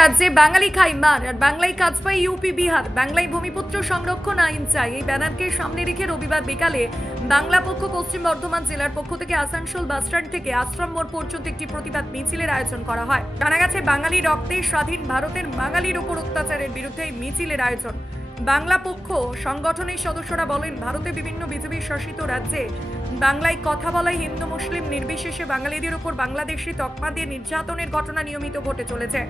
রাজ্যে বাঙালি খাই মার আর বাংলায় কাজ পাই ইউপি, বিহার। বাংলায় ভূমিপুত্র সংরক্ষণ আইন চাই। এই ব্যানারকে সামনে রেখে রবিবার বিকালে বাংলা পক্ষ, পশ্চিম বর্ধমান জেলার পক্ষ থেকে আসানসোল বাসস্ট্যান্ড থেকে আশ্রম মোড় পর্যন্ত একটি প্রতিবাদ মিছিলের আয়োজন করা হয়। জানা গেছে, বাঙালি রক্তে স্বাধীন ভারতের বাঙালির ওপর অত্যাচারের বিরুদ্ধে এই মিছিলের আয়োজন। বাংলা পক্ষ, সংগঠনের সদস্যরা বলেন, ভারতে বিভিন্ন বিজেপি শাসিত রাজ্যে বাংলায় কথা বলায় হিন্দু, মুসলিম নির্বিশেষে বাঙালিদের উপর বাংলাদেশি তকমা দিয়ে নির্যাতনের ঘটনা নিয়মিত ঘটে চলেছে।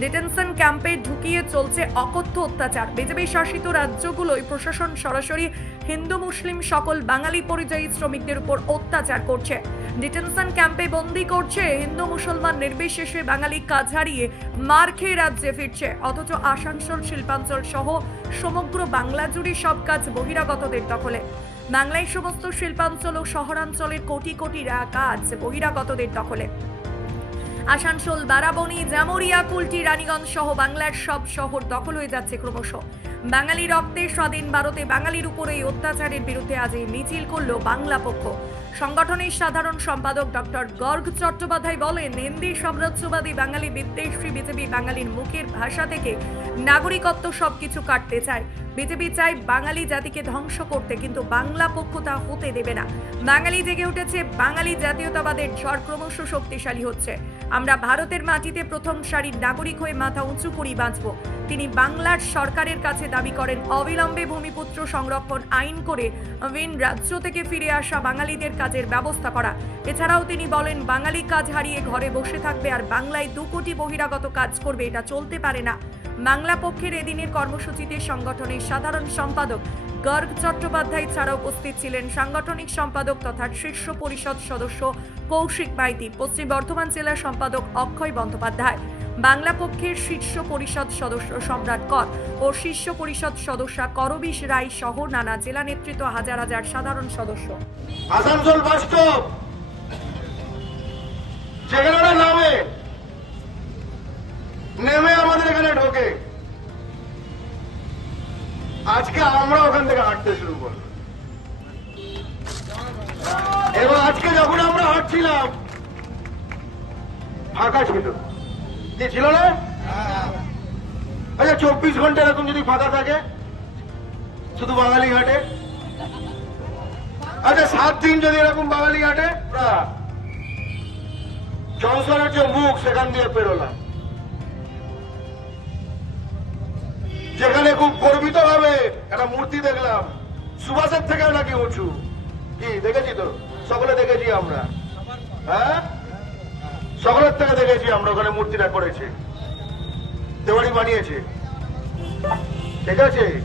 ডিটেনশন ক্যাম্পে ঢুকিয়ে চলছে অকথ্য অত্যাচার। বিজেপি শাসিত রাজ্যগুলোয় প্রশাসন সরাসরি হিন্দু, মুসলিম সকল বাঙালি পরিযায়ী শ্রমিকদের উপর অত্যাচার করছে। ডিটেনশন ক্যাম্পে বন্দি করছে হিন্দু মুসলমান নির্বিশেষে বাঙালি কাজ হারিয়ে মার খেয়ে রাজ্যে ফিরছে। অথচ আসানসোল, শিল্পাঞ্চল সহ সমগ্র বাংলা জুড়ে সব কাজ বহিরাগতদের দখলে। বাংলায় সমস্ত শিল্পাঞ্চল ও শহরাঞ্চলের কোটি কোটি কাজ বহিরাগতদের দখলে। আসানসোল, বারাবণী, জামুরিয়া, কুলটি, রানীগঞ্জ সহ বাংলার সব শহর দখল হয়ে যাচ্ছে ক্রমশ। বাঙালি রক্তে স্বাধীন ভারতে বাঙালির উপর এই অত্যাচারের বিরুদ্ধে আজ এই মিছিল করল বাংলা পক্ষ। সংগঠনের সাধারণ সম্পাদক ডক্টর গর্গ চট্টোপাধ্যায় বলেন হিন্দি সাম্রাজ্যবাদী বাঙালি বিদ্বেষী বিজেপি বাঙালির মুখের ভাষা থেকে নাগরিকত্ব সবকিছু কাটতে চায়। বিজেপি চায় বাঙালি জাতিকে ধ্বংস করতে, কিন্তু বাংলা পক্ষ তা হতে দেবে না। বাঙালি জেগে উঠেছে, বাঙালি জাতীয়তাবাদের ঝড় ক্রমশ শক্তিশালী হচ্ছে। আমরা ভারতের মাটিতে প্রথম সারির নাগরিক হয়ে মাথা উঁচু করি বাঁচব। তিনি বাংলার সরকারের কাছে দাবি করেন, অবিলম্বে ভূমিপুত্র সংরক্ষণ আইন করে ভিন রাজ্য থেকে ফিরে আসা বাঙালিদের কাজের ব্যবস্থা করা। এছাড়াও তিনি বলেন, বাঙালি কাজ হারিয়ে ঘরে বসে থাকবে আর বাংলায় দু কোটি বহিরাগত কাজ করবে, এটা চলতে পারে না। বাংলা পক্ষের এদিনের কর্মসূচিতে সংগঠনের সাধারণ সম্পাদক গর্গ চট্টোপাধ্যায় ছাড়া উপস্থিত ছিলেন সাংগঠনিক সম্পাদক তথা শীর্ষ পরিষদ সদস্য কৌশিক মাইতি, পশ্চিম বর্ধমান জেলা সম্পাদক অক্ষয় বন্দ্যোপাধ্যায়, বাংলা পক্ষের শীর্ষ পরিষদ সদস্য সম্রাট কর ও শীর্ষ পরিষদ সদস্যা করবিশ রায় সহ নানা জেলা নেতৃত্ব হাজার হাজার সাধারণ সদস্য। আসানসোল বাস স্টপ যেখানে নামে, নেমে আমাদের এখানে ঢোকে। আজকে আমরা ওখান থেকে হাঁটতে শুরু করব এবং আজকে যখন আমরা হাঁটছিলাম, ফাঁকা ছিল। কি ছিল না? আচ্ছা চব্বিশ ঘণ্টা এরকম যদি ফাঁকা থাকে, শুধু বাঙালি ঘাটে আচ্ছা সাত দিন যদি এরকম বাঙালি ঘাটে জনসনের যে মুখ, সেখান দিয়ে পেরোলাম। যেখানে খুব গর্বিত ভাবে একটা মূর্তি দেখলাম। সুভাষের থেকেও নাকি উঁচু। কি, দেখেছি তো? সকলে দেখেছি আমরা। হ্যাঁ? সকলের থেকে দেখেছি আমরা, ওখানে মূর্তিটা করেছি। দেওয়ারি বানিয়েছে। ঠিক আছে?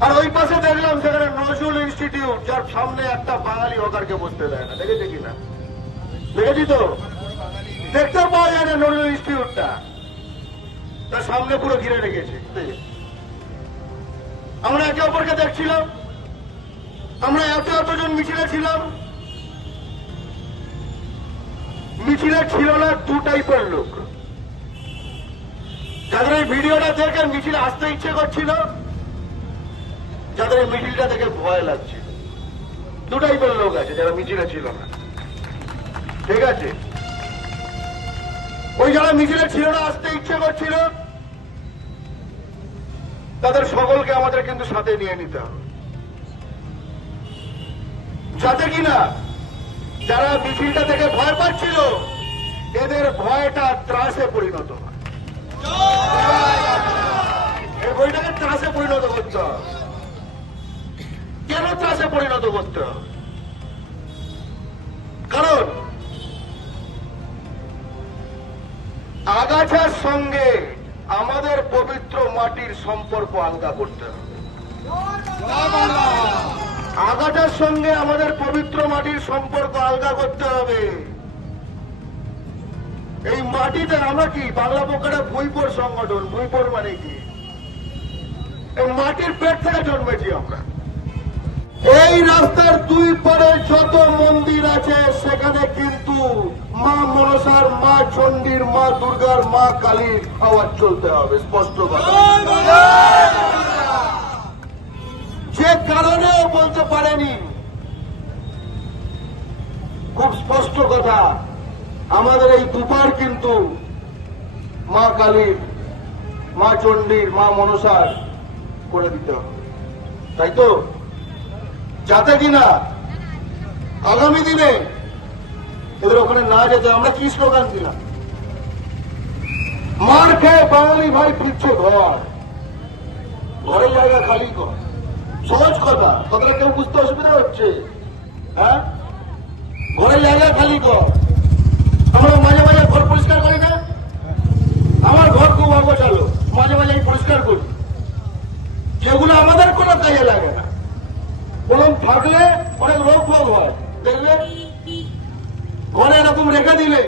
আর ওই পাশে দেখলাম সেখানে নজরুল ইনস্টিটিউট, যার সামনে একটা বাঙালি হকারকে বসতে দেয় না। দেখেছি কিনা? দেখেছি তো? দেখতে পাওয়া যায় না নজরুল ইনস্টিটিউটটা। তার সামনে পুরো ঘিরে রেখেছে। আমরা একে অপরকে দেখছিলাম। আমরা এত এতজন মিছিলে ছিলাম। মিছিলে ছিল না, দু টাইপের লোক। যাদের এই ভিডিওটা দেখে মিছিলে আসতে ইচ্ছে করছিল, যাদের এই মিছিলটা দেখে ভয় লাগছে দু টাইপের লোক আছে যারা মিছিলে ছিল না। ঠিক আছে? ওই যারা মিছিলে ছিল না, আসতে ইচ্ছে করছিল, তাদের সকলকে আমাদের কিন্তু সাথে নিয়ে নিতে হবে। যাতে কিনা? যারা মিছিলটা থেকে ভয় পাচ্ছিল, এদের ভয়টা ত্রাসে পরিণত হয়। বইটাকে ত্রাসে পরিণত করতে কেন ত্রাসে পরিণত করতে কারণ, আগাছার সঙ্গে আমাদের পবিত্র মাটির সম্পর্ক আলগা করতে হবে। আগাছার সঙ্গে আমাদের পবিত্র মাটির সম্পর্ক আলগা করতে হবে। এই মাটিতে আমরা কি? বাংলা পক্ষের ভুইপোর সংগঠন, ভুইপোর মানে কি? এই মাটির পেট থেকে জন্মেছি আমরা। এই রাস্তার দুই পারে যত মন্দির আছে, সেখানে কিন্তু মা মনসার, মা চণ্ডীর, মা দুর্গার, মা কালীর আওয়াজ চলতে হবে, স্পষ্ট কথা। পারেনি খুব স্পষ্ট কথা, আমাদের এই দুপার কিন্তু মা কালীর, মা চণ্ডীর, মা মনসার করে দিতে হবে। তাই তো? যাতে কিনা আগামী দিনে এদের ওখানে না যেতে আমরা কি স্লোগান দিলাম? মার খেয়ে বাঙালি ভাই ফিরছে ঘর। ঘরের জায়গা খালি কর। সহজ কথা কথাটা কেউ বুঝতে অসুবিধা হচ্ছে? হ্যাঁ? ঘরের জায়গা খালি কর। আমরা মাঝে মাঝে ঘর পরিষ্কার করি না? আমার ঘর খুব অগোছালো। মাঝে মাঝে পরিষ্কার করি। যেগুলো আমাদের কোনো কাজে লাগে না। বরং থাকলে অনেক রোগ ফোগ হয়। দেখবে ঘরে এরকম রেখে দিলে